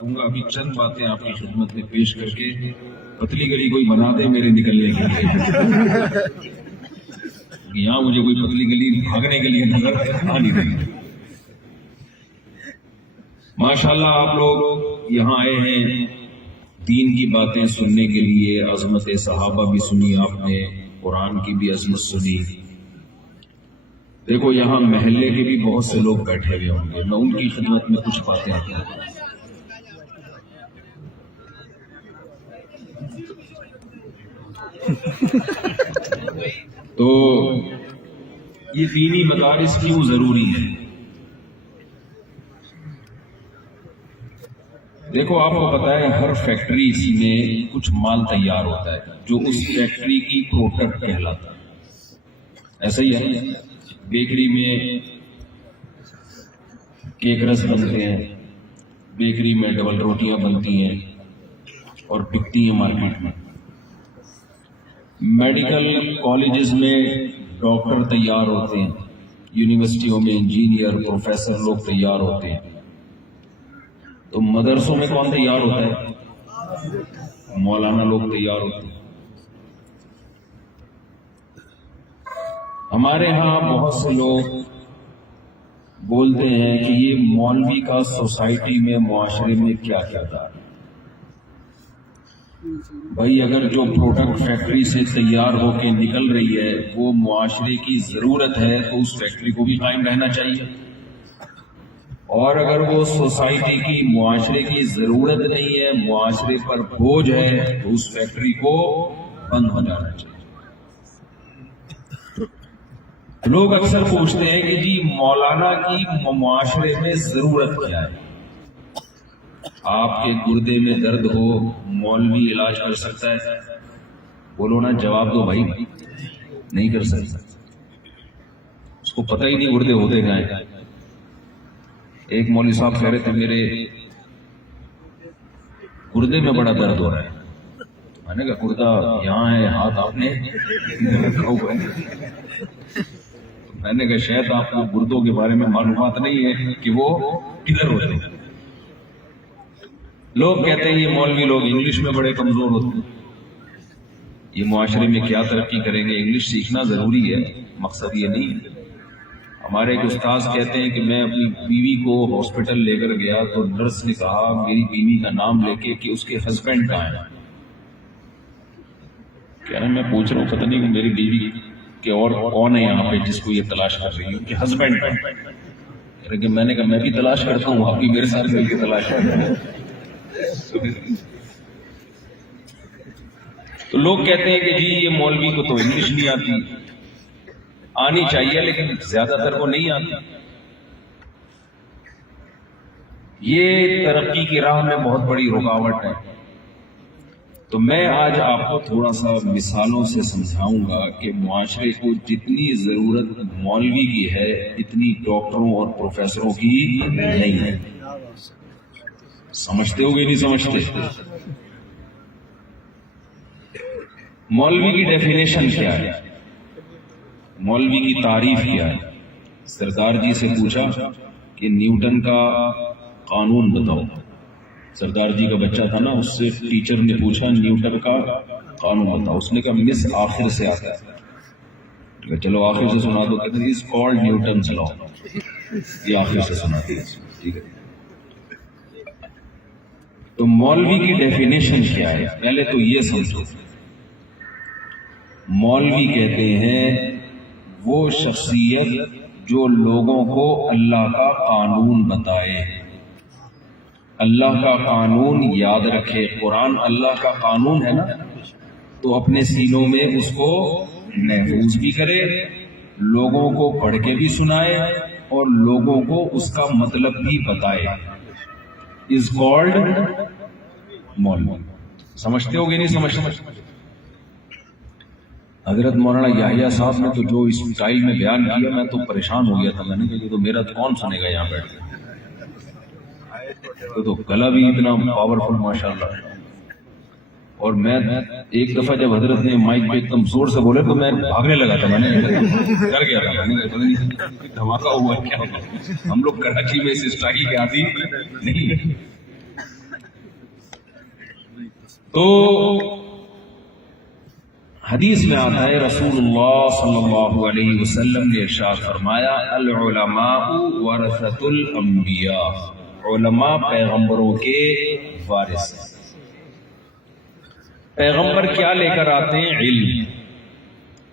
ابھی چند باتیں آپ کی خدمت میں پیش کر کے پتلی گلی کوئی بنا دے میرے نکلنے کے لیے. یہاں مجھے کوئی پتلی گلی بھاگنے کے لیے نظر آ نہیں رہی. ماشاءاللہ آپ لوگ یہاں آئے ہیں دین کی باتیں سننے کے لیے. عظمت صحابہ بھی سنی آپ نے, قرآن کی بھی عظمت سنی. دیکھو یہاں محلے کے بھی بہت سے لوگ بیٹھے ہوئے ہوں گے, میں ان کی خدمت میں کچھ باتیں آتی ہیں. تو یہ دینی مدارس کیوں ضروری ہے؟ دیکھو آپ کو پتا ہے ہر فیکٹری میں کچھ مال تیار ہوتا ہے جو اس فیکٹری کی پروڈکٹ کہلاتا ہے. ایسا ہی ہے, بیکری میں کیک رس بنتے ہیں, بیکری میں ڈبل روٹیاں بنتی ہیں اور بکتی ہیں مارکیٹ میں. میڈیکل کالجز میں ڈاکٹر تیار ہوتے ہیں, یونیورسٹیوں میں انجینئر پروفیسر لوگ تیار ہوتے ہیں. تو مدرسوں میں کون تیار ہوتا ہے؟ مولانا لوگ تیار ہوتے ہیں. ہمارے ہاں بہت سے لوگ بولتے ہیں کہ یہ مولوی کا سوسائٹی میں معاشرے میں کیا کہتا ہے. بھائی اگر جو پروڈکٹ فیکٹری سے تیار ہو کے نکل رہی ہے وہ معاشرے کی ضرورت ہے تو اس فیکٹری کو بھی قائم رہنا چاہیے, اور اگر وہ سوسائٹی کی معاشرے کی ضرورت نہیں ہے, معاشرے پر بوجھ ہے, تو اس فیکٹری کو بند ہو جانا چاہیے. لوگ اکثر پوچھتے ہیں کہ جی مولانا کی معاشرے میں ضرورت کیا ہے؟ آپ کے گردے میں درد ہو مولوی علاج کر سکتا ہے؟ بولو نا, جواب دو بھائی. نہیں کر سکتا, اس کو پتہ ہی نہیں گردے ہوتے کیا ہیں. ایک مولوی صاحب کہہ رہے تھے میرے گردے میں بڑا درد ہو رہا ہے. میں نے کہا گردہ یہاں ہے, ہاتھ آپ نے رکھا ہوا ہے. میں نے کہا شاید آپ کو گردوں کے بارے میں معلومات نہیں ہے کہ وہ کدھر ہوتے ہیں. لوگ کہتے ہیں یہ مولوی لوگ انگلش میں بڑے کمزور ہوتے ہیں, یہ معاشرے میں کیا ترقی کریں گے. انگلش سیکھنا ضروری ہے, مقصد یہ نہیں ہے. ہمارے ایک استاذ کہتے ہیں کہ میں اپنی بیوی کو ہاسپٹل لے کر گیا تو نرس نے کہا میری بیوی کا نام لے کے کہ اس کے ہسبینڈ کہاں ہیں. کہہ رہے میں پوچھ رہا ہوں پتہ نہیں کہ میری بیوی کہ اور کون ہے یہاں پہ جس کو یہ تلاش کر رہی ہوں کہ ہسبینڈ. کہ میں نے کہا میں بھی تلاش کرتا ہوں, آپ بھی میرے ساتھ مل کے تلاش کرتے ہیں. تو لوگ کہتے ہیں کہ جی یہ مولوی کو تو انگلش نہیں آتی, آنی چاہیے لیکن زیادہ تر کو نہیں آتی. یہ ترقی کی راہ میں بہت بڑی رکاوٹ ہے. تو میں آج آپ کو تھوڑا سا مثالوں سے سمجھاؤں گا کہ معاشرے کو جتنی ضرورت مولوی کی ہے اتنی ڈاکٹروں اور پروفیسروں کی نہیں ہے. سمجھتے ہو گے نہیں سمجھتے؟ مولوی کی ڈیفینیشن کیا ہے, مولوی کی تعریف کیا ہے؟ سردار جی سے پوچھا کہ نیوٹن کا قانون بتاؤ. سردار جی کا بچہ تھا نا, اس سے ٹیچر نے پوچھا نیوٹن کا قانون بتاؤ. اس نے کہا مس آخر سے آتا ہے. چلو آخر سے سنا دو. کہتے ہیں از کالڈ نیوٹنز لا. یہ آخر سے سناتی ہے. ٹھیک ہے, تو مولوی کی ڈیفینیشن کیا ہے پہلے تو یہ سمجھو. مولوی کہتے ہیں وہ شخصیت جو لوگوں کو اللہ کا قانون بتائے, اللہ کا قانون یاد رکھے. قرآن اللہ کا قانون ہے نا, تو اپنے سینوں میں اس کو محفوظ بھی کرے, لوگوں کو پڑھ کے بھی سنائے اور لوگوں کو اس کا مطلب بھی بتائے. از کالڈ مولوی. سمجھتے ہو گے نہیں سمجھتے؟ حضرت مولانا یحییٰ صاحب نے تو جو اس اسٹائل میں بیان کیا میں تو پریشان ہو گیا تھا. میں نے کہا یہ تو میرا کون سنے گا یہاں بیٹھ کے. تو گلا بھی اتنا پاورفل ماشاءاللہ. اور میں ایک دفعہ جب حضرت نے مائک پہ ایک دم زور سے بولے تو میں بھاگنے لگا تھا. میں نے ڈر گیا تھا. میں نے دھماکہ ہوا کیا. ہم لوگ کراچی میں اس اسٹائل کے عادی نہیں. تو حدیث میں آتا ہے رسول اللہ صلی اللہ علیہ وسلم نے ارشاد فرمایا العلماء ورثۃ الانبیاء، علماء پیغمبروں کے وارث ہیں۔ پیغمبر کیا لے کر آتے ہیں؟ علم۔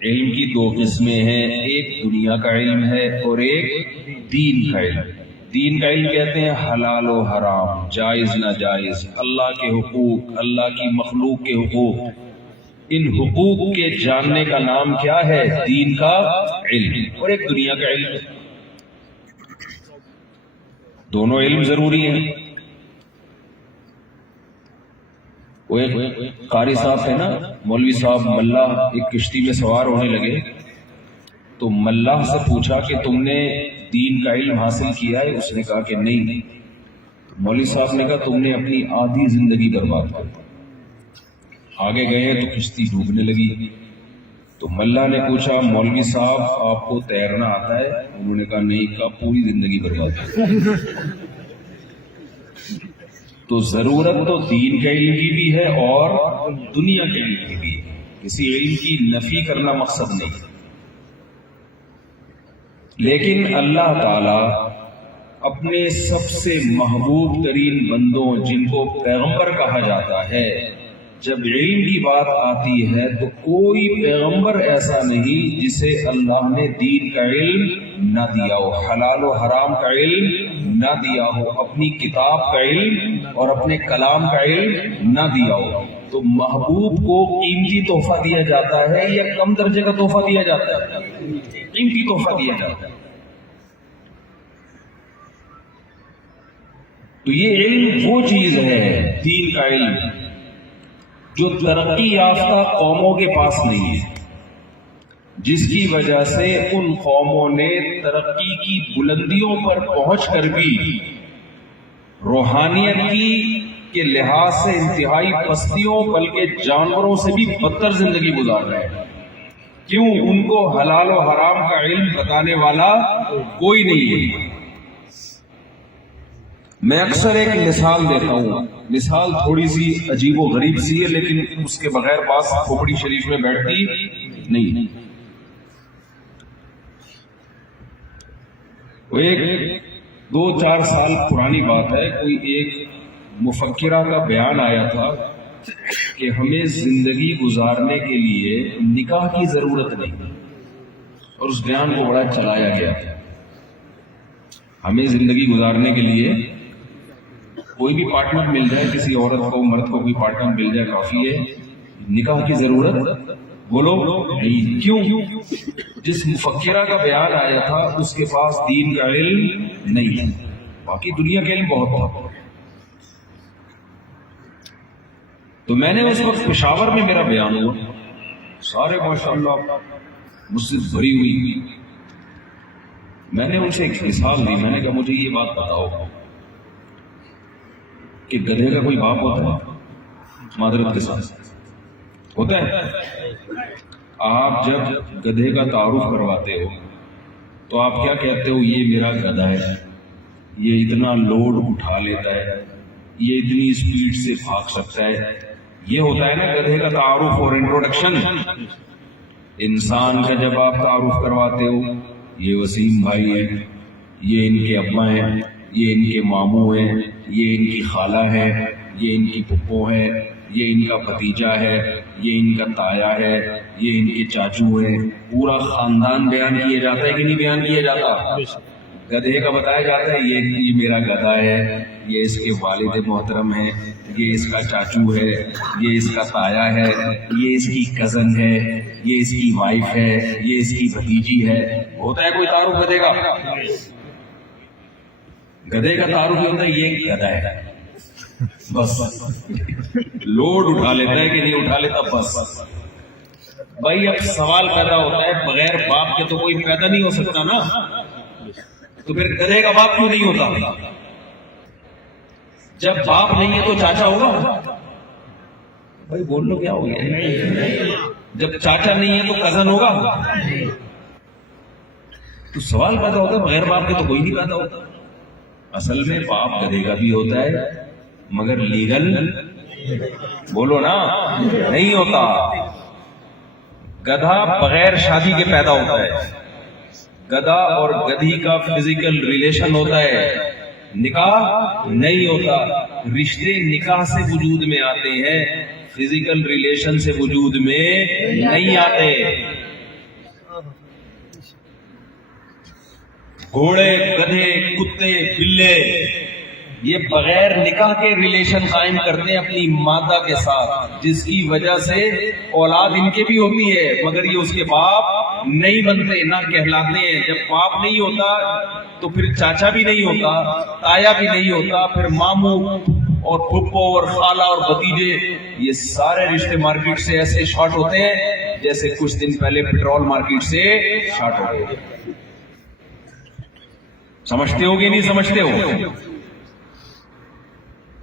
علم کی دو قسمیں ہیں، ایک دنیا کا علم ہے اور ایک دین کا علم۔ دین کا علم کہتے ہیں حلال و حرام، جائز ناجائز، اللہ کے حقوق، اللہ کی مخلوق کے حقوق، ان حقوق کے جاننے کا نام کیا ہے؟ دین کا علم۔ اور ایک دنیا کا علم۔ دونوں علم ضروری ہیں۔ وہ ایک قاری صاحب ہے نا، مولوی صاحب، ملہ ایک کشتی میں سوار ہونے لگے تو ملہ سے پوچھا کہ تم نے دین کا علم حاصل کیا ہے؟ اس نے کہا کہ نہیں۔ مولوی صاحب نے کہا تم نے اپنی آدھی زندگی برباد کر دی۔ آگے گئے تو کشتی ڈوبنے لگی تو ملہ نے پوچھا مولوی صاحب آپ کو تیرنا آتا ہے؟ انہوں نے کہا نہیں۔ کہا پوری زندگی برباد کر دی۔ تو ضرورت تو دین کے علم کی بھی ہے اور دنیا کے علم کی بھی ہے، کسی علم کی نفی کرنا مقصد نہیں۔ لیکن اللہ تعالی اپنے سب سے محبوب ترین بندوں جن کو پیغمبر کہا جاتا ہے، جب علم کی بات آتی ہے تو کوئی پیغمبر ایسا نہیں جسے اللہ نے دین کا علم نہ دیا ہو، حلال و حرام کا علم نہ دیا ہو، اپنی کتاب کا علم اور اپنے کلام کا علم نہ دیا ہو۔ تو محبوب کو قیمتی تحفہ دیا جاتا ہے یا کم درجے کا تحفہ دیا جاتا ہے؟ قیمتی تحفہ دیا جاتا ہے۔ تو یہ علم وہ چیز ہے، دین کا علم، جو ترقی یافتہ قوموں کے پاس نہیں ہے، جس کی وجہ سے ان قوموں نے ترقی کی بلندیوں پر پہنچ کر بھی روحانیت کی کے لحاظ سے انتہائی پستیوں بلکہ جانوروں سے بھی بدتر زندگی گزار رہے ہیں۔ کیوں؟ ان کو حلال و حرام کا علم بتانے والا کوئی نہیں ہے۔ میں اکثر ایک مثال دیتا ہوں، مثال تھوڑی سی عجیب و غریب سی ہے لیکن اس کے بغیر بات کھوپڑی شریف میں بیٹھتی نہیں۔ وہ ایک 2-4 سال پرانی بات ہے، کوئی ایک مفکرہ کا بیان آیا تھا کہ ہمیں زندگی گزارنے کے لیے نکاح کی ضرورت نہیں، اور اس بیان کو بڑا چلایا گیا۔ ہمیں زندگی گزارنے کے لیے کوئی بھی پارٹنر مل جائے، کسی عورت کو مرد کو کوئی پارٹنر مل جائے کافی ہے، نکاح کی ضرورت بولو نہیں۔ کیوں؟ جس مفکرہ کا بیان آیا تھا اس کے پاس دین کا علم نہیں ہے، باقی دنیا کا علم بہت تھا۔ تو میں نے اس وقت پشاور میں میرا بیان ہوا، سارے ماشاءاللہ مسجد بھری ہوئی۔ میں نے ان سے ایک مثال دی، میں نے کہا مجھے یہ بات بتاؤ کہ گدھے کا کوئی باپ ہوتا ہے؟ معذرت کے ساتھ ہوتا ہے؟ آپ جب گدھے کا تعارف کرواتے ہو تو آپ کیا کہتے ہو؟ یہ میرا گدھا ہے، یہ اتنا لوڈ اٹھا لیتا ہے، یہ اتنی اسپیڈ سے بھاگ سکتا ہے۔ یہ ہوتا ہے نا گدھے کا تعارف اور انٹروڈکشن۔ انسان کا جب آپ تعارف کرواتے ہو، یہ وسیم بھائی ہے، یہ ان کے ابا ہیں، یہ ان کے ماموں ہیں، یہ ان کی خالہ ہے، یہ ان کی پھپھو ہے، یہ ان کا بھتیجا ہے، یہ ان کا تایا ہے، یہ ان کے چاچو ہیں، پورا خاندان بیان کیا جاتا ہے کہ نہیں بیان کیا جاتا؟ گدھے کا بتایا جاتا ہے یہ میرا گدھا ہے، یہ اس کے والد محترم ہے، یہ اس کا چاچو ہے، یہ اس کا تایا ہے، یہ اس کی کزن ہے، یہ اس کی وائف ہے، یہ اس کی بھتیجی ہے۔ ہوتا ہے کوئی تعارف گدھے کا؟ گدھے کا تعارف یہ ہوتا ہے یہ گدھا ہے، بس لوڈ اٹھا لیتا ہے کہ نہیں اٹھا لیتا بس۔ بھائی اب سوال پیدا ہوتا ہے بغیر باپ کے تو کوئی پیدا نہیں ہو سکتا نا، تو پھر گدھے کا باپ کیوں نہیں ہوتا؟ جب باپ نہیں ہے تو چاچا ہوگا؟ بھائی بول لو کیا ہو گیا؟ جب چاچا نہیں ہے تو کزن ہوگا؟ تو سوال پیدا ہوتا ہے بغیر باپ کے تو کوئی نہیں پیدا ہوتا۔ اصل میں باپ گدھے کا بھی ہوتا ہے مگر لیگل بولو نا، نہیں ہوتا. گدھا بغیر شادی کے پیدا ہوتا ہے. گدھا اور گدھی کا فزیکل ریلیشن ہوتا ہے، نکاح نہیں ہوتا. رشتے نکاح سے وجود میں آتے ہیں، فزیکل ریلیشن سے وجود میں نہیں آتے. گھوڑے، گدھے، کتے، بلے یہ بغیر نکاح کے ریلیشن قائم کرتے ہیں اپنی مادہ کے ساتھ، جس کی وجہ سے اولاد ان کے بھی ہوتی ہے مگر یہ اس کے باپ نہیں بنتے، نہ کہلاتے ہیں. جب باپ نہیں ہوتا تو پھر چاچا بھی نہیں ہوتا، تایا بھی نہیں ہوتا، پھر ماموں اور پھپھو اور خالہ اور بھتیجے، یہ سارے رشتے مارکیٹ سے ایسے شارٹ ہوتے ہیں جیسے کچھ دن پہلے پیٹرول مارکیٹ سے شارٹ ہو گئے. سمجھتے ہو کہ نہیں سمجھتے ہو؟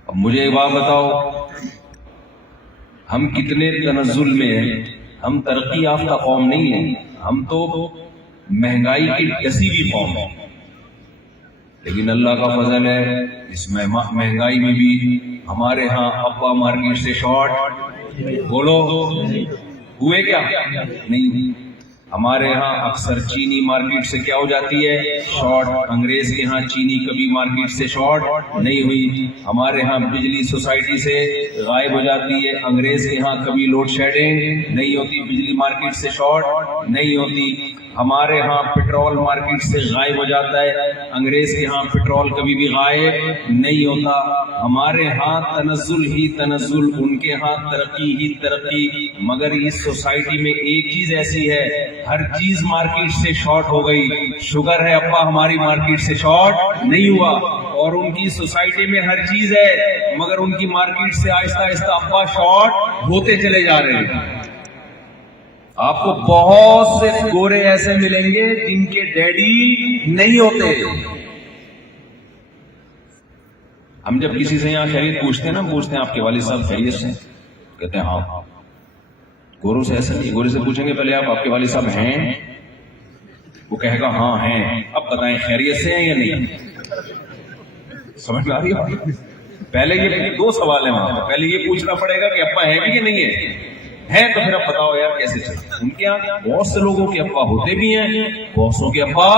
اب مجھے ایک بات بتاؤ، ہم کتنے تنزل میں ہیں؟ ہم ترقی یافتہ قوم نہیں ہیں، ہم تو مہنگائی کی ڈسی ہوئی قوم ہے. لیکن اللہ کا فضل ہے، اس مہنگائی میں بھی ہمارے ہاں ابا مارکیٹ سے شارٹ. بولو ہوئے کیا؟ نہیں. ہمارے ہاں اکثر چینی مارکیٹ سے کیا ہو جاتی ہے؟ شارٹ. انگریز کے ہاں چینی کبھی مارکیٹ سے شارٹ نہیں ہوئی. ہمارے ہاں بجلی سوسائٹی سے غائب ہو جاتی ہے، انگریز کے ہاں کبھی لوڈ شیڈنگ نہیں ہوتی، بجلی مارکیٹ سے شارٹ نہیں ہوتی. ہمارے ہاں پیٹرول مارکیٹ سے غائب ہو جاتا ہے، انگریز کے ہاں پیٹرول کبھی بھی غائب نہیں ہوتا. ہمارے ہاں تنزل ہی تنزل، ان کے ہاں ترقی ہی ترقی. مگر اس سوسائٹی میں ایک چیز ایسی ہے، ہر چیز مارکیٹ سے شارٹ ہو گئی. شوگر ہے ابا ہماری مارکیٹ سے شارٹ نہیں ہوا، اور ان کی سوسائٹی میں ہر چیز ہے مگر ان کی مارکیٹ سے آہستہ آہستہ ابا شارٹ ہوتے چلے جا رہے ہیں. آپ کو بہت سے گورے ایسے ملیں گے جن کے ڈیڈی نہیں ہوتے. ہم جب کسی سے یہاں خیریت پوچھتے ہیں نا، پوچھتے ہیں آپ کے والد صاحب خیریت سے؟ کہتے ہیں ہاں. گوروں سے ایسا نہیں، گورے سے پوچھیں گے پہلے آپ کے والد صاحب ہیں؟ وہ کہے گا ہاں ہیں. اب بتائیں خیریت سے ہیں یا نہیں؟ سمجھ میں آ رہی ہے؟ پہلے یہ دو سوال ہیں وہاں پر. پہلے یہ پوچھنا پڑے گا کہ ابا ہیں بھی کہ نہیں ہے تو پھر اب بتاؤ یار کیسے چلے. ان کے یہاں بہت سے لوگوں کے ابا ہوتے بھی ہیں، بہت سو کے ابا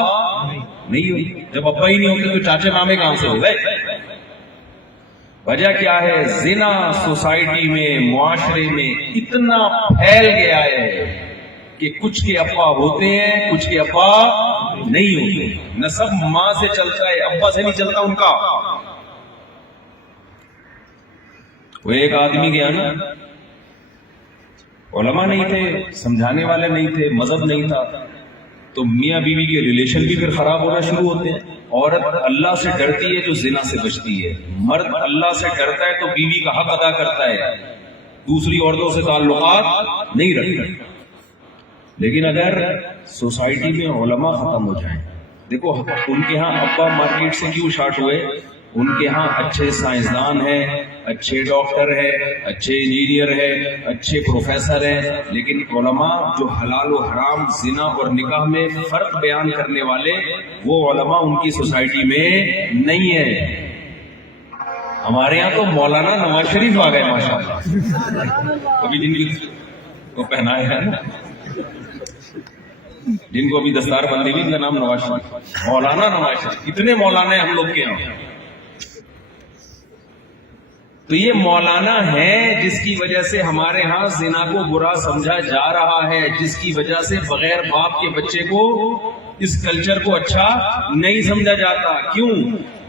نہیں ہوتے. جب ابا ہی نہیں ہوتے تو چاچے مامے کہاں سے ہو گئے؟ وجہ کیا ہے؟ زنا سوسائٹی میں، معاشرے میں اتنا پھیل گیا ہے کہ کچھ کے ابا ہوتے ہیں، کچھ کے ابا نہیں ہوتے. نسب ماں سے چلتا ہے، ابا سے نہیں چلتا ان کا. وہ ایک آدمی گیا نا، علماء نہیں تھے، سمجھانے والے نہیں تھے، مذہب نہیں تھا، تو میاں بیوی کے ریلیشن بھی پھر خراب ہونا شروع ہوتے ہیں. عورت اللہ سے ڈرتی ہے تو زنا سے بچتی ہے، مرد اللہ سے ڈرتا ہے تو بیوی کا حق ادا کرتا ہے، دوسری عورتوں سے تعلقات نہیں رکھتا. لیکن اگر سوسائٹی میں علماء ختم ہو جائیں، دیکھو ان کے ہاں ابا مارکیٹ سے کیوں شارٹ ہوئے؟ ان کے ہاں اچھے سائنسدان ہیں، اچھے ڈاکٹر ہیں، اچھے انجینئر ہیں، اچھے پروفیسر ہیں، لیکن علماء جو حلال و حرام، زنا اور نکاح میں فرق بیان کرنے والے، وہ علماء ان کی سوسائٹی میں نہیں ہیں. ہمارے ہاں تو مولانا نواز شریف آ گئے ماشاءاللہ. ابھی جن کی کو پہنایا ہے نا، جن کو ابھی دستار بندی بھی، ان کا نام نواز شریف، مولانا نواز شریف. اتنے مولانا ہیں ہم لوگ کے یہاں. تو یہ مولانا ہے جس کی وجہ سے ہمارے ہاں زنا کو برا سمجھا جا رہا ہے، جس کی وجہ سے بغیر باپ کے بچے کو، اس کلچر کو اچھا نہیں سمجھا جاتا. کیوں؟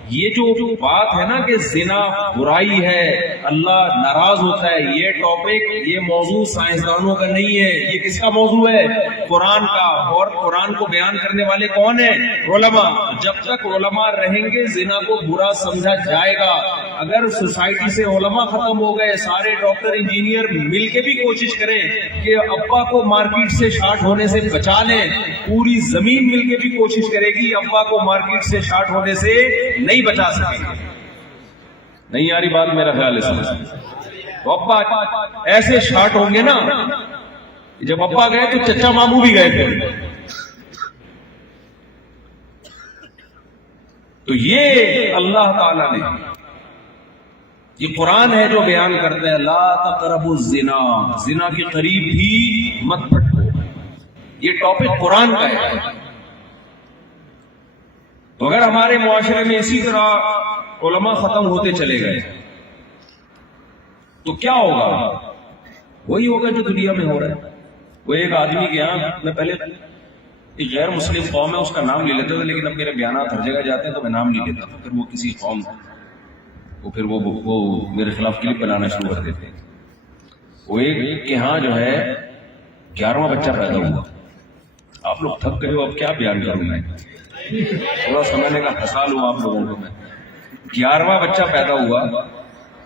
یہ جو بات ہے نا کہ زنا برائی ہے، اللہ ناراض ہوتا ہے، یہ ٹاپک، یہ موضوع سائنسدانوں کا نہیں ہے. یہ کس کا موضوع ہے؟ قرآن کا. اور قرآن کو بیان کرنے والے کون ہیں؟ علماء. جب تک علماء رہیں گے زنا کو برا سمجھا جائے گا. اگر سوسائٹی سے علماء ختم ہو گئے، سارے ڈاکٹر انجینئر مل کے بھی کوشش کریں کہ ابا کو مارکیٹ سے شارٹ ہونے سے بچا لیں، پوری زمین مل کے بھی کوشش کرے گی ابا کو مارکیٹ سے شارٹ ہونے سے نہیں بچا سکے. نہیں آ رہی بات؟ میرا خیال ہے سمجھ. تو ابا ایسے شارٹ ہوں گے نا، جب ابا گئے تو چچا ماموں بھی گئے تھے. تو یہ اللہ تعالیٰ نے یہ قرآن ہے جو بیان کرتا ہے لا تقربوا الزنا، زنا کے قریب بھی مت پھٹکو. یہ ٹاپک قرآن کا ہے. تو اگر ہمارے معاشرے میں اسی طرح علماء ختم ہوتے چلے گئے تو کیا ہوگا؟ وہی ہوگا جو دنیا میں ہو رہا ہے. وہ ایک آدمی کے یہاں، میں پہلے ایک غیر مسلم قوم ہے اس کا نام لے لیتا تھا، لیکن اب میرے بیانات ہر جگہ جاتے ہیں تو میں نام نہیں لیتا تھا. پھر وہ کسی قوم وہ پھر وہ میرے خلاف کلپ بنانا شروع کر دیتے ہیں. وہ ایک کے ہاں جو ہے 11واں بچہ پیدا ہوا. آپ لوگ تھک گئے ہو، اب کیا بیان کروں میں، تھوڑا سمجھنے کا حسال ہوا آپ لوگوں کو. میں 11واں بچہ پیدا ہوا،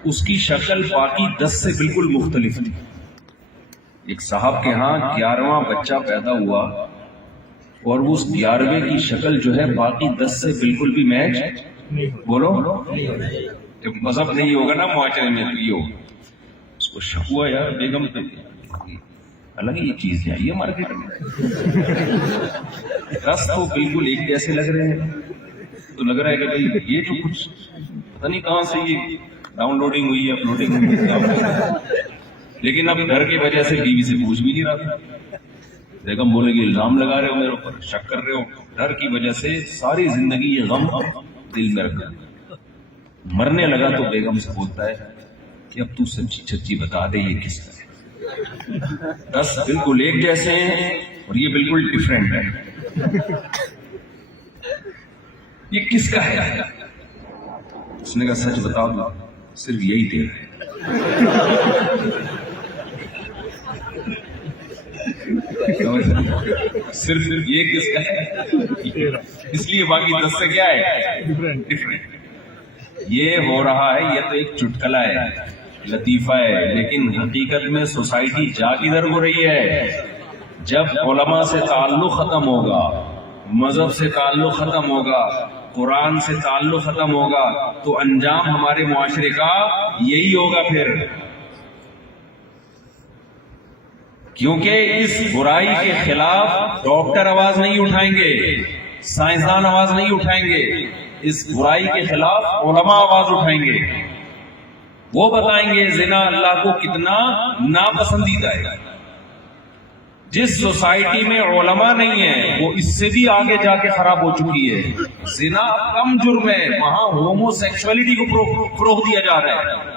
اس کی شکل باقی 10 سے بالکل مختلف تھی. ایک صاحب کے ہاں 11واں بچہ پیدا ہوا اور اس 11ویں کی شکل جو ہے باقی 10 سے بالکل بھی میچ، بولو جب مذہب نہیں ہوگا نا معاشرے میں تو یہ ہوگا. اس کو شک ہوا یار بیگم پہ الگ یہ چیز ہے یہ مارکیٹ میں 10 تو بالکل ایک جیسے لگ رہے ہیں. تو لگ رہا ہے کہ بھائی یہ جو کچھ پتہ نہیں کہاں سے یہ ڈاؤن لوڈنگ ہوئی ہے، اپلوڈنگ ہوئی ہے. لیکن اب ڈر کی وجہ سے بیوی سے پوچھ بھی نہیں رہا تھا. بیگم بولے کہ الزام لگا رہے ہو میرے اوپر، شک کر رہے ہو. ڈر کی وجہ سے ساری زندگی یہ غم دل میں رکھا. مرنے لگا تو بیگم سے بولتا ہے کہ اب تو سچی سچی بتا دے یہ کس کا ہے. 10 بالکل ایک جیسے ہیں اور یہ بالکل ڈفرینٹ ہے، یہ کس کا ہے؟ اس نے کہا سچ بتا دو صرف یہی تیرا ہے. صرف یہ کس کا ہے، اس لیے باقی 10 سے کیا ہے ڈفرینٹ. یہ ہو رہا ہے، یہ تو ایک چٹکلا ہے، لطیفہ ہے، لیکن حقیقت میں سوسائٹی جا کدھر ہو رہی ہے؟ جب علماء سے تعلق ختم ہوگا، مذہب سے تعلق ختم ہوگا، قرآن سے تعلق ختم ہوگا تو انجام ہمارے معاشرے کا یہی ہوگا. پھر کیونکہ اس برائی کے خلاف ڈاکٹر آواز نہیں اٹھائیں گے، سائنسدان آواز نہیں اٹھائیں گے، اس برائی کے خلاف علماء آواز اٹھائیں گے. وہ بتائیں گے زنا اللہ کو کتنا ناپسندیدہ ہے. جس سوسائٹی میں علماء نہیں ہیں وہ اس سے بھی آگے جا کے خراب ہو چکی ہے. زنا کم جرم ہے، وہاں ہومو سیکسولیٹی کو فروغ دیا جا رہا ہے.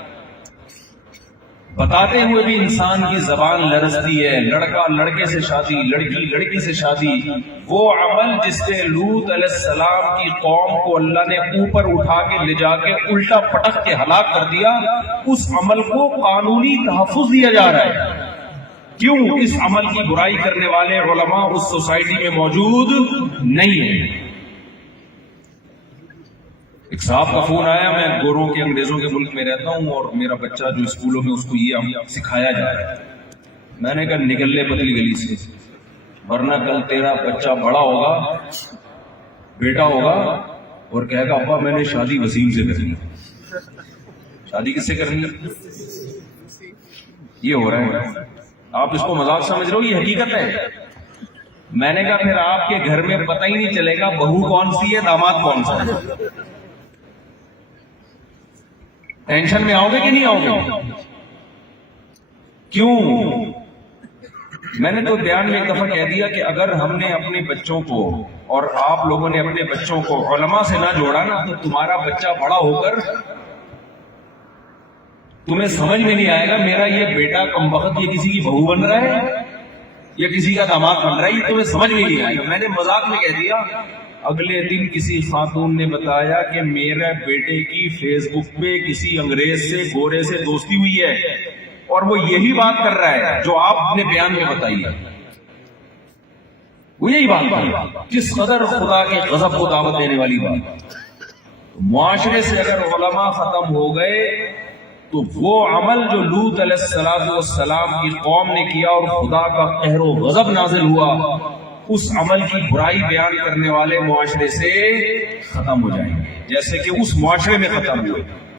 بتاتے ہوئے بھی انسان کی زبان لرزتی ہے. لڑکا لڑکے سے شادی، لڑکی لڑکی سے شادی. وہ عمل جس سے لوط علیہ السلام کی قوم کو اللہ نے اوپر اٹھا کے لے جا کے الٹا پٹک کے ہلاک کر دیا، اس عمل کو قانونی تحفظ دیا جا رہا ہے. کیوں؟ اس عمل کی برائی کرنے والے علماء اس سوسائٹی میں موجود نہیں ہیں. ایک صاحب کا فون آیا، میں گوروں کے انگریزوں کے ملک میں رہتا ہوں اور میرا بچہ جو اسکولوں میں اس کو یہ سکھایا جا رہا ہے. میں نے کہا نکل لے پتلی گلی سے، ورنہ کل تیرا بچہ بڑا ہوگا، بیٹا ہوگا اور کہے گا ابا میں نے شادی وسیم سے کرنی. شادی کس سے کرنی؟ یہ ہو رہا ہے. آپ اس کو مذاق سمجھ رہے ہو، یہ حقیقت ہے. میں نے کہا پھر آپ کے گھر میں پتہ ہی نہیں چلے گا بہو کون سی ہے داماد کون سا ہے. ٹینشن میں آؤ گے کہ نہیں آؤ گے؟ کیوں؟ میں نے تو بیان میں ایک دفعہ کہہ دیا کہ اگر ہم نے اپنے بچوں کو اور آپ لوگوں نے اپنے بچوں کو علماء سے نہ جوڑا نا تو تمہارا بچہ بڑا ہو کر تمہیں سمجھ میں نہیں آئے گا میرا یہ بیٹا کمبخت یہ کسی کی بہو بن رہا ہے یا کسی کا داماد بن رہا ہے، یہ تمہیں سمجھ میں نہیں آئے گا. میں نے مذاق میں کہہ دیا. اگلے دن کسی خاتون نے بتایا کہ میرے بیٹے کی فیس بک پہ کسی انگریز سے گورے سے دوستی ہوئی ہے اور وہ یہی بات کر رہا ہے جو آپ نے بیان میں بتائی ہے. وہ یہی بات ہے جس قدر خدا کے غضب کو دعوت دینے والی بات. معاشرے سے اگر علماء ختم ہو گئے تو وہ عمل جو لوط علیہ السلام کی قوم نے کیا اور خدا کا قہر و غضب نازل ہوا، اس عمل کی برائی بیان کرنے والے معاشرے سے ختم ہو جائیں گے جیسے کہ اس معاشرے میں ختم ہوئے.